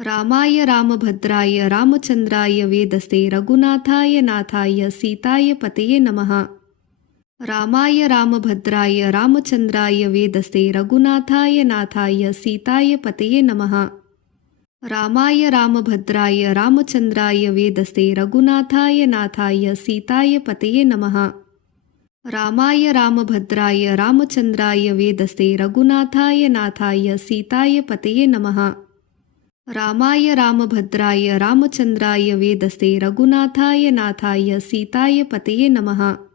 रामाय रामभद्राय रामचन्द्राय वेदसे रघुनाथाय नाथाय सीताय पतये नमः। रामाय रामभद्राय रामचन्द्राय वेदसे रघुनाथाय नाथाय सीताय पतये नमः। रामाय रामभद्राय रामचन्द्राय वेदसे रघुनाथाय नाथाय सीताय पतये नमः। रामाय रामभद्राय रामचन्द्राय वेदसे रघुनाथाय नाथाय सीताय पतये नमः। रामाय रामभद्राय रामचन्द्राय वेदसे रघुनाथाय नाथाय सीताय पतये नमः।